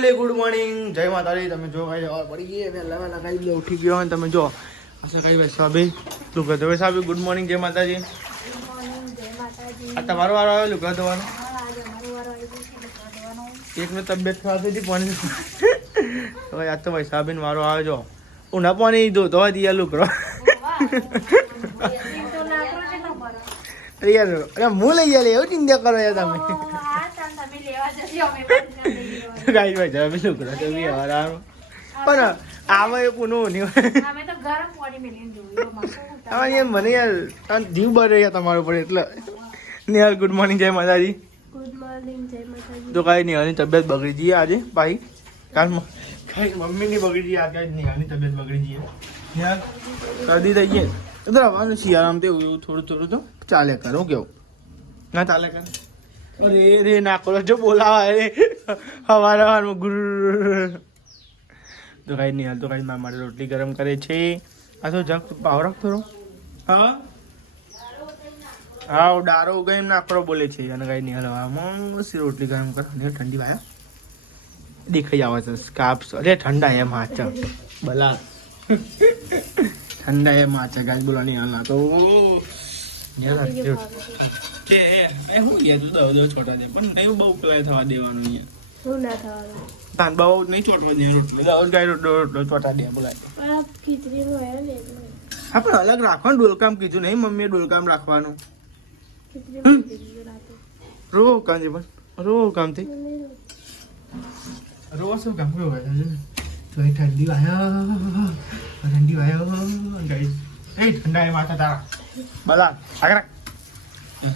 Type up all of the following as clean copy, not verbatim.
Good morning, જય માતાજી. તમે જો ભાઈ સવાર પડી ગઈ, વહેલા લગાવી દે, ઉઠી ગયો અને તમે જો આશા કઈ ભાઈ સાહેબ લુગડા ધોવે સાહેબ. ગુડ મોર્નિંગ, જય માતાજી. આ તમારો વારો આવ્યો લુગડા ધોવાનો? એકની તબિયત ખરાબ થઈ હતી પાણી હવે આજ તો ભાઈ સાહેબ વારો આવ્યો. જો ઉના પાણી ધોતો હોય યાર લુગડો. અરે યાર, અરે હું લઈ યાર, એવું ચિંતા કરો યાર તમે. ગાઈ ભાઈ જરા બી લુગડા તો બી હવારાનું પણ આવે એ પૂનું નહીં હોય. મને યાર જીવ બરે યાર તમારો પર એટલે. નિહાલ ગુડ મોર્નિંગ, જય માતાજી. તો કાંઈ નિહાળની તબિયત બગડી જઈએ આજે ભાઈ. કાલ કાંઈ મમ્મીની બગડી જઈએ, આજે નિહાળની તબિયત બગડી જઈએ. નિહાળ શરદી થઈ ગઈ તો આવવાનું શિયાળામાં તો એવું થોડું થોડું તો ચાલે કરો કેવું ના ચાલે કરે. અરે રે ના કરો જો બોલાવા રે હવારમાં ગુર. તો કાંઈ નહીં હાલ તો કાંઈ મારા માટે રોટલી ગરમ કરે છે. આ તો જગ પાવ રાખતો રહો. હા હા ડારો ગઈ નાખરો બોલે છે અને કાંઈ નહીં હાલ મસ્ત રોટલી ગરમ કરો ને ઠંડી વાયા દેખાઈ આવે છે સ્કાર્ફ. અરે ઠંડા એમ હાચા ભલા ઠંડા એમ હાચા ગાજ બોલાની હાલ તો છોટા દે પણ નહીં બહુ પેલા થવા દેવાનું અહીંયા બહુ નહીં ચોટવા દે રોટલો ચોટા દે બોલાય. હા પણ અલગ રાખવાનું ડોલકામ કીધું નહીં મમ્મીએ ડોલકામ રાખવાનું. રો કામથી પણ રો કામથી રો શું કામ ઠંડી વાયો ઠંડા એ માથા તારા બલા આગળ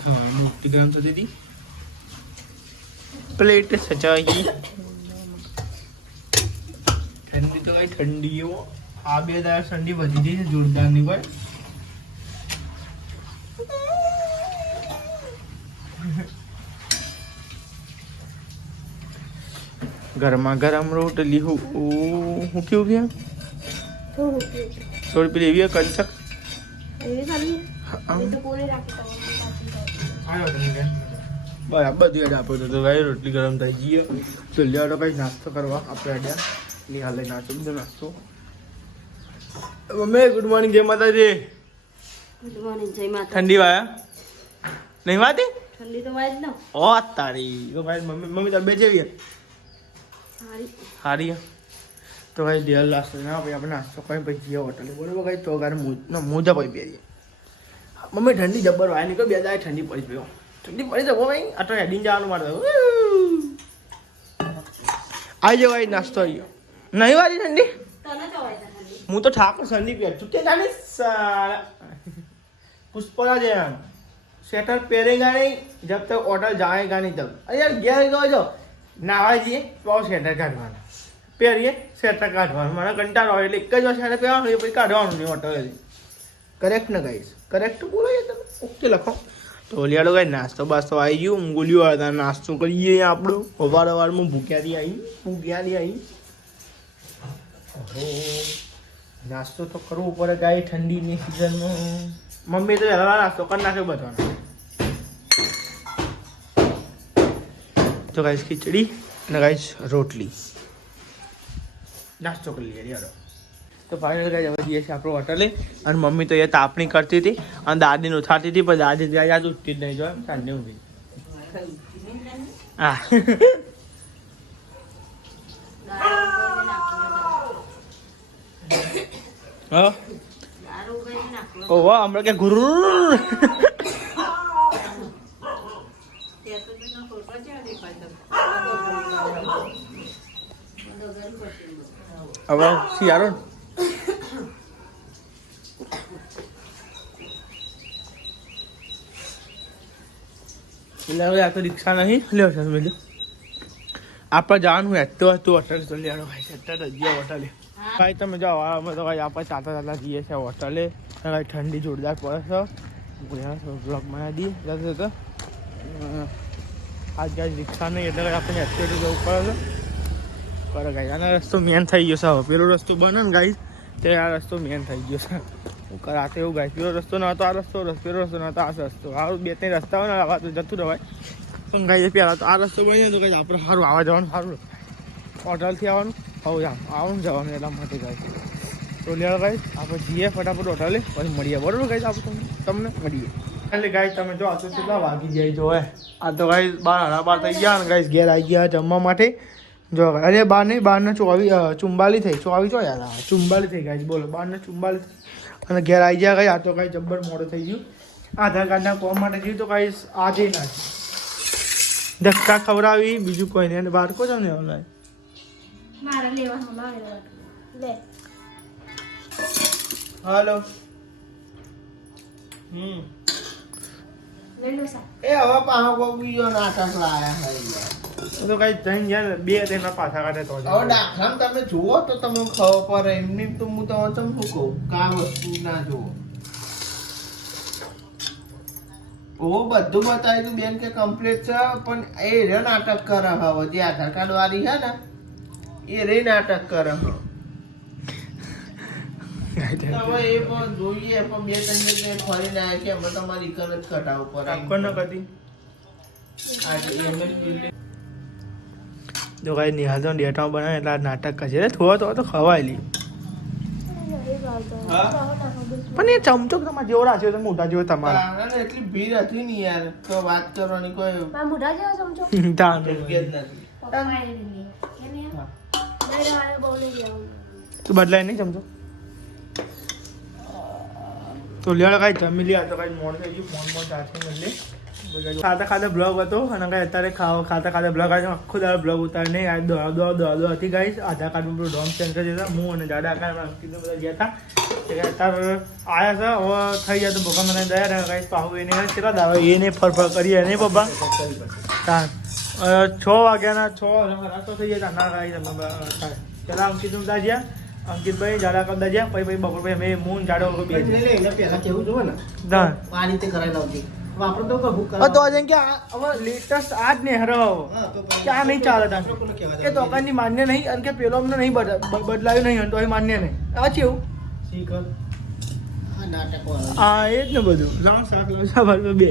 ખાવાનું રોટલી ગરમ થતી હતી. પ્લેટ સજાઈ ઠંડી તો કઈ ઠંડી એવો આ બે દાળ ઠંડી વધી ગઈ છે જોરદાર ની કોઈ. ગરમા ગરમ રોટલી હું કેવું ગયા થોડી પેલી એવી કંચક બરાબર બધું આપ્યો તો ભાઈ રોટલી ગરમ થઈ ગઈ. જલ્દી આવડો કઈ નાસ્તો કરવા આપણે અડ્યા નિહાલ લઈ નાસ્તો બધો નાસ્તો. મમ્મી ગુડ મોર્નિંગ, જય માતાજી. ગુડ મોર્નિંગ, જય માતા. ઠંડી વાયા નહીં વાતી? ઠંડી તો વાય જ ન. ઓ તારી ભાઈ મમ્મી તબિયત જેવી હારી તો ભાઈ ડેલ નાસ્તો ના ભાઈ આપણે નાસ્તો કઈ પછી જઈએ હોટલે બરોબર ભાઈ. તો ગારે મોજા પછી પહેરીએ. મમ્મી ઠંડી જબર વાય નહીં કોઈ બે દાય ઠંડી પડી ગયો ઠંડી પડી જવો ભાઈ. આ તો હેડીને જવાનું મારે આવી જાવ ભાઈ નાસ્તો આવી ગયો નહીં વાળી ઠંડી. હું તો ઠાકોર ઠંડી પહેર તું તે જાણી પુષ્પરા જે સ્વેટર પહેરેગા નહીં જબ તક હોટલ જાएगा નહીં તબ. અરે યાર ઘેર ગયો છો નાવા જઈએ તો સ્વેટર કાઢવાનું પહેરીએ સ્વેટર કાઢવાનું મને કંટાળો આવે એટલે એક જ વાર સ્વેટર પહેરવાનું પછી કાઢવાનું નહીં હોટલ. કરેક્ટ ને ગાઈશ કરેક્ટ બોલો તમે ઓકે લખો. તો ઓલિયાડો ગાઈ નાસ્તો બાસ્તો આવી ગયું ઊંઘોલીઓ હતા નાસ્તો કરીએ આપણું અવારમાં ભૂખ્યાથી આવી. નાસ્તો તો કરવો પડે ગાય ઠંડીની સિઝનમાં. મમ્મી તો વહેલા નાસ્તો કરી નાખ્યો બધાનો. તો ગાઈશ ખીચડી અને ગાઈશ રોટલી નાસ્તો કરી લઈએ યાર. તો ફાઇનલ ગાઈસ હવે જઈએ છીએ આપણો હોટલે અને મમ્મી તો એ તાપણી કરતી હતી અને દાદીને ઉઠાડતી હતી પણ દાદી ત્યાં યાદ ઉઠતી જ નહીં જો સાંજે ઊંઘી. હા ઓ વાહ હમણાં ક્યાં ગુરુ હવે શિયાળો એટલે આ તો રિક્ષા નહીં લ્યો છે આપણે જવાનું હેઠતો હતું હોટલ તો લેવાનો ભાઈ અત્યારે જઈએ હોટલે. ભાઈ તમે જાઓ અમે તો ભાઈ આપણે ચાલતા ચાલતા જઈએ છીએ હોટલે. ભાઈ ઠંડી જોરદાર પડે છે બ્લોગમાં દઈએ જતો આજ ગાય રિક્ષા નહીં એટલે આપણે હેઠતો જવું પડે છે. કરે ગાઈ આનો રસ્તો મેન થઈ ગયો છે. હવે પેલો રસ્તો બને ને ગાઈ તે આ રસ્તો મેન થઈ ગયો છે. રાતે એવું ગાય પેલો રસ્તો ન હતો આ રસ્તો પેલો રસ્તો ન હતો આ રસ્તો આ બે ત્રણ રસ્તા હોય ને આવા તો જતું રહેવાય પણ ગાઈ પહેલાં તો આ રસ્તો બની તો કંઈ આપણે સારું આવવા જવાનું સારું હોટલથી આવવાનું હવે આવવાનું જવાનું એટલા માટે ગાઈસ તો લેવા ગાઈસ આપણે જઈએ ફટાફટ હોટલે પછી મળીએ બરોબર ગાઈસ આપણે તમને મળીએ એટલે ગાઈસ તમે જો આ તો કેટલા વાગી જાય જો આ તો ગાઈસ 12:30 થઈ ગયા અને ગાઈસ ઘેર આવી ગયા જમવા માટે જો અરે 12 નહીં 12:44 થઈ 24 જો યાર 44 થઈ ગાઈસ બોલો 12:44 અને ઘેર આવી ગયા ગાઈસ આ તો ગાઈસ જબ્બર મોડો થઈ ગયું આધાર કાર્ડના કોમ માટે જઈએ તો ગાઈસ આજે ના ધક્કા ખવડાવી બીજું કોઈ નહીં અને બાળકો છે ને ઓનલાઈન મારે લેવાનું લે હાલો એ હવે પાછો કોઈ બીજો નાટક લાયા હોય યાર. તો કઈ જઈને જાય બે તેના પાછા કાઢે તો હવે દાખલામાં તમે જુઓ તો તમે ખબર પડે એમની તો હું તો શું કહું કા વસ્તુ ના જુઓ ઓ બધું બતાવી દઉં બેન કે કમ્પ્લીટ છે પણ એ રે નાટક કરે હવે જે આધાર કાર્ડ વાળી છે ને એ રે નાટક કરે હવે એ પણ જોઈએ પણ બે ત્રણ જગ્યાએ ફરીને આવે કે અમે તમારી કર જ કટાવું પડે કોણ કદી આજે એમને જો કઈ નિહાલ તો ડેટા બનાવે એટલે આ નાટક કરશે રે થોડો તો ખવાયેલી પણ એ ચમચો તમારે જેવો રાખ્યો તો મોટા જેવો તમારા તારાને એટલી ભીડ હતી ને યાર તો વાત કરવાની કોઈ મોઢા જેવો સમજો તાન જગ્યા જ નથી તું બદલાય નહીં ચમચો તો લેવા કઈ જમી લે તો કઈ મોડ થઈ ગયું ફોન સાથે મળે ખાતા ખાતા બ્લોગ હતો અને કઈ અત્યારે ખાતા ખાતા બ્લોગ આવ્યો આખો દાડો બ્લોગ ઉતાર નહીં આ દોડો હતી ગાઈશ આધાર કાર્ડમાં પેલું ડોમ ચેન્જ કરી દીધા હું અને દાદા કીધું બધા ગયા હતા અત્યારે આવ્યા છે હવે થઈ જાય તો ભગવાન મને દયા ગાઈશ પાહુ એને કેટલા દાવા એને ફર કરીએ નહીં પપ્પા તાન 6 વાગ્યાના 6 રાતો થઈ જાય ના ગાઈ તમે પેલા અંકિત બધા ગયા અંકિતભાઈ જાડા કરતા ગયા પછી બપોર પછી અમે મૂન જાડો બે પેલા કેવું જોવે ને આ રીતે કરાવી લાવતી આપણે તો કહું તો જેમ કે હવે લેટેસ્ટ આ જ ને હરો કે આ નહીં ચાલે તાન એ દુકાનની માન્ય નહીં અને કે પેલો અમને નહીં બદલાયું નહીં તો એ માન્ય નહીં આ છે એવું નાટક હા એ જ ને બધું લાવ શાક લાવ સાબર બે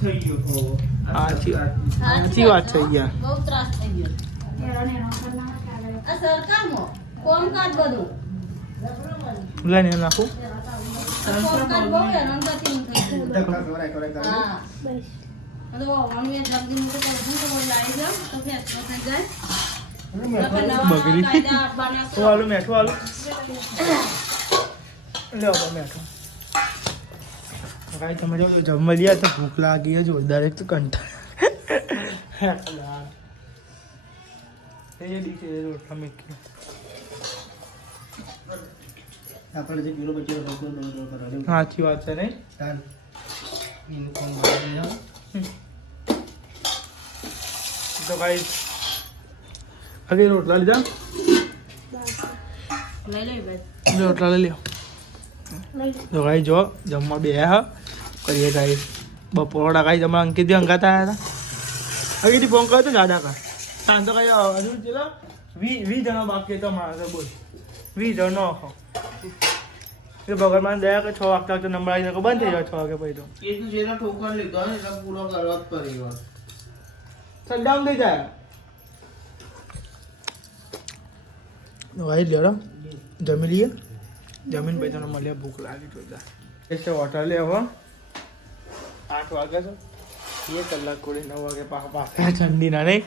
થઈ ગયું સાચી વાત થઈ ગયા બહુ ત્રાસ થઈ ગયો આ સરકારમાં કોમકાજ બધું લઈને નાખું કોમકાજ બહુ હેરાન કરતી હું થઈ ગયું. હા તો અમે જલ્દી મૂકે તો હું તો લાવી જાઉં તો ફેસલો થઈ જાય બગડી ઓ આલુ મેઠું આલુ લે ઓપા મેઠું ભાઈ તમે જો જમવા ગયા તો ભૂખ લાગી જોરદાર એક તો કંટાળા રોટલા મેકી આપણે જે કિલો બચ્યો સાચી વાત છે નહીં તો ભાઈ અગે રોટલા લીધા લઈ લઈ ભાઈ રોટલા લઈ લ્યો તો ભાઈ જો જમવા બે હા કરીએ ગાઈ બપોરડા ગાઈ જમવા અંકિત અંગાતા આવ્યા હતા અંકિત ફોન કર્યો તો દાદા કા સાંજ તો કઈ હજુ ચલો 20 જણા બાકી તો મારા બોલ 20 જણો એ ભગવાન દયા કે 6 વાગતા તો નંબર આવી બંધ થઈ જાય 6 વાગે પછી તો એ તો જેનો ઠોકર લીધો ને એટલે પૂરો કરવા જ પડ્યો શટડાઉન થઈ જાય ભાઈ લેડો જમી લઈએ જમીન ભાઈ તને મળ્યા ભૂખ લાગી જોતા એ છે હોટલ લે હવે 8 વાગે છે 1 કલાક ખોલી 9 વાગે પાછા ઠંડી ના નહીં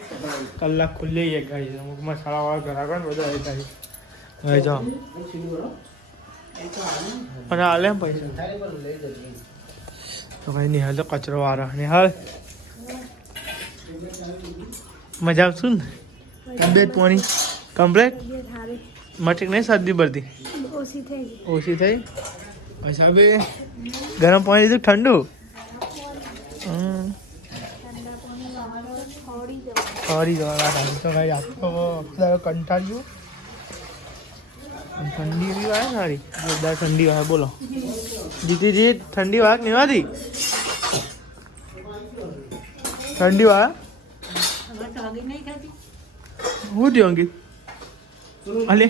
કલાક ખુલ્લી એક ગાડી છે અમુક મસાલાવાળા ઘરાક ને બધા આવી જાય હવે જાઓ અને હાલે પૈસા તો ભાઈ નિહાલ તો કચરો વાળા નિહાલ મજા આવશું ને તબિયત પાણી કમ્પ્લેટ મટીક નહીં શરદી બરતી ઓછી થઈ અચ્છા બે ગરમ પાણી લીધું ઠંડુ ફરી જવા તો ભાઈ આખો કંટાળ્યું ઠંડી એવી વાય સારી જોરદાર ઠંડી વાય બોલો જીતીજી ઠંડી વાય નહીં વાતી ઠંડી વાય હું થયું અંકિત અલે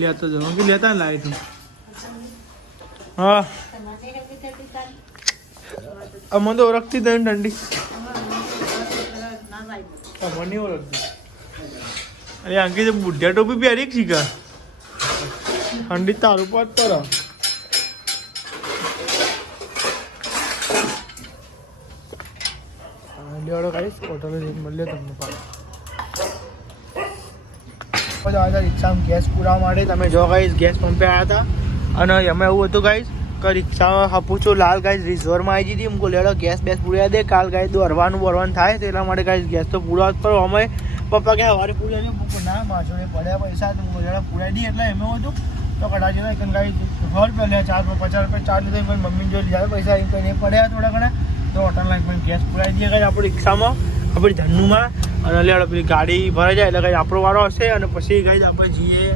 લેતો જાઉં અંકિત લેતા ને લાવી તું હા અમને તો ઓળખતી જ નહીં ઠંડી ના જાય મને નહીં ઓળખતી. અરે અંકિત બુઢિયા ટોપી પહેરી શીખા ઠંડી તારું પર તર લેવાડો કાઢીશ હોટલે જઈને મળીએ તમને પાછા રિક્ષામાં ગેસ પૂરવા માટે તમે જો ગાઈશ ગેસ પંપે આવ્યા હતા અને એમાં એવું હતું ગાઈશ કે રિક્ષામાં હપુચો લાલ ગાઈશ રિઝોર્ટમાં આવી જતી એમ લેડો ગેસ બેસ પૂર્યા દે કાલ ગાઈ દોરવાનું થાય તો એટલા માટે ગાઈશ ગેસ તો પૂરવા જ પડો અમે પપ્પા કે સવારે પૂર્યા મૂકો ના માછોડે પડ્યા પૈસા તો લેડા પૂરાઈ દઈએ એટલે એમાં હતું તો કદાચ ને એક ગાઈ ઘર પહેલાં 450 ચાર્જ લીધો મમ્મી જો લીધા પૈસા એમ કંઈ પડ્યા થોડા ઘણા તો હોટલ લાઈન ગેસ પુરાઈ દઈએ કાંઈ આપણે રિક્ષામાં આપણી ધન્નુમાં અને લેવડે પેલી ગાડી ભરાઈ જાય એટલે કાંઈ આપણો વારો હશે અને પછી ગાઈઝ આપણે જઈએ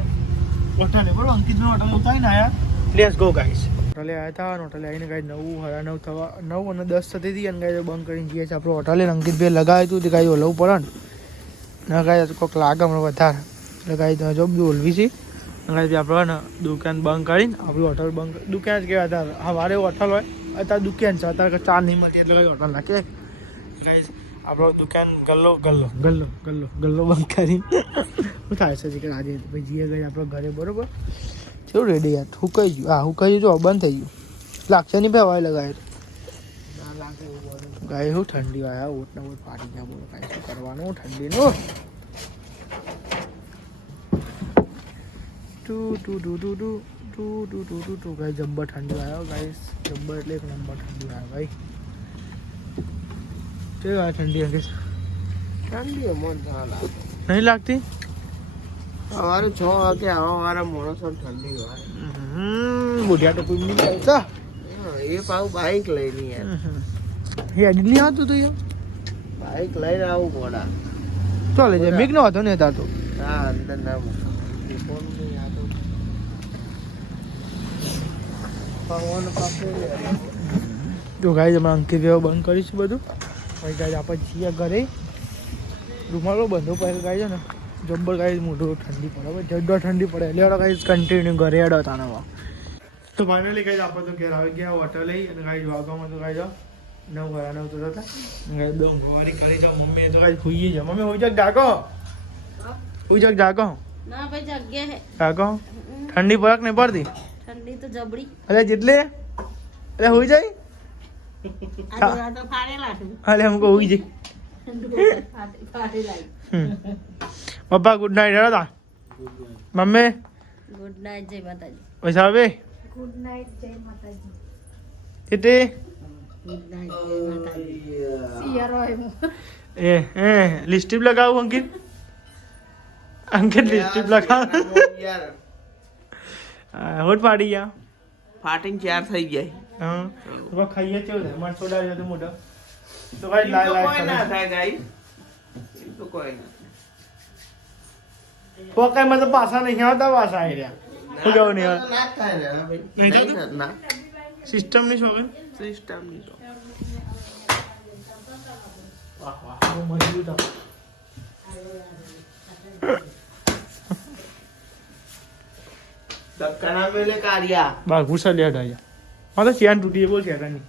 હોટલે બરાબર અંકિતનો હોટલ ઉતારી ને આવ્યા લેટ્સ ગો ગાઈઝ હોટલે આવ્યા હતા અને હોટલે આવીને કાંઈ 9 થવા 9 અને 10 થતી હતી અને કાંઈ બંધ કરીને જઈએ છીએ આપણે હોટલે અંકિતભાઈ લગાવ્યું હતું તે કાંઈ ઓલવું પડે ને કાંઈ કોઈક લાગે હમણાં વધારે એટલે કાંઈ જો બોલવી છે અને આપણે ને દુકાન બંધ કરીને આપણી હોટલ બંધ દુકાન જ કહેવાય હતા સવારે હોટલ હોય અત્યારે દુકાન છે અત્યારે ચા નહીં મળતી એટલે કઈ હોટલ નાખીએ ગાઈઝ આપણો દુકાન ગલ્લો બંધ કરીને શું થાય છે કે આજે ભાઈ જઈએ ગઈ આપણે ઘરે બરોબર કેવું રેડી યાર હુકાઈ ગયું હા હુકાઈ ગયું જો બંધ થઈ ગયું લાગશે નહીં ભાઈ હવાય લગાવે ગાય શું ઠંડી હોય ઓટને ઓટ પાડી ગયા બોલો કાંઈ શું કરવાનું ઠંડીનું ગાય જબ્બર ઠંડી આવ્યો ગાઈસ જબ્બર એટલે એક નંબર ઠંડી આવ્યો ભાઈ કેવી આવે ઠંડી અંકિત ઠંડી મન લાગે નહીં લાગતી સવારે 6 વાગે આવા મારા માણસો ઠંડી હોય બુઢિયા ટોપી નહીં ચાલતા એ પાછું બાઈક લઈને યાર હેડી નહીં આવતું તું યાર બાઈક લઈને આવું પડે ચાલે છે મીક નો હતો ને તાર તો હા અંદર ના મૂકો ફોન નહીં આતો પવન પાસે જો ગાય અમે અંકિત વ્યવ બંધ કરીશું બધું પછી ગાય આપણે છીએ ઘરે રૂમાલો બંધો પહેલા ગાય છે ને જબ્બર ગાય મોઢું ઠંડી પડે હવે જબ્બર ઠંડી પડે એટલે ગાય કન્ટિન્યુ ઘરે હેડો તાના તો ફાઇનલી ગાય આપણે તો ઘેર આવી ગયા હોટલ અને ગાય વાગવામાં તો ગાય 9 તો હતા ગાય દમ ભવારી કરી જાઓ મમ્મી તો ગાય ખુઈ જાય મમ્મી હોઈ જાગ જાગો ના ભાઈ જગ્યા હે જાગો ઠંડી પડક નહીં પડતી ઠંડી તો જબડી અરે જેટલે અરે હોઈ જાય આ તો ફાડેલા છે અરે हमको હોઈ જાય ફાડેલા પપ્પા ગુડ નાઇટ હેડા મમ્મી ગુડ નાઇટ જય માતાજી પૈસા આવે ગુડ નાઇટ જય માતાજી એટલે ગુડ નાઇટ જય માતાજી સિયારો એ લિસ્ટિપ લગાવું અંકિત લિસ્ટિપ લગાવ યાર હોટ પાડી ગયા ફાટીને 4 થઈ જાય હા તો ખાઈએ છે માર સોડા જતો મોટા તો ભાઈ લાઈ ના થાય ગાઈસ તો કોઈ ના પોકાઈ માં તો પાછા નહીં આવતા પાછા આવી રહ્યા શું કેવું નહીં ના થાય ને નહીં ભાઈ થતું? ના સિસ્ટમ ની શોખ સિસ્ટમ ની જો વાહ વાહ બહુ મજબૂત આ ધક્કાના મેલે કારિયા બા ઘુસા લે ડાયા હા તો ચેન તૂટી બોલ ચેરા ની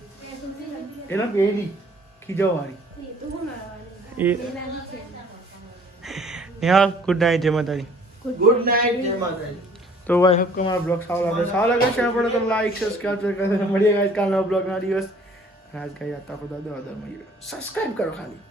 એના પેલી ખીજો વાળી એ યાર ગુડ નાઇટ જય માતાજી ગુડ નાઇટ જય માતાજી તો ભાઈ હક્કો મારા બ્લોગ સાવ લાગે છે આપણે તો લાઈક સબસ્ક્રાઇબ કરી મળીએ ગાઈસ કાલના બ્લોગના દિવસ આજ કઈ હતા ખુદા દો મળીએ સબસ્ક્રાઇબ કરો ખાલી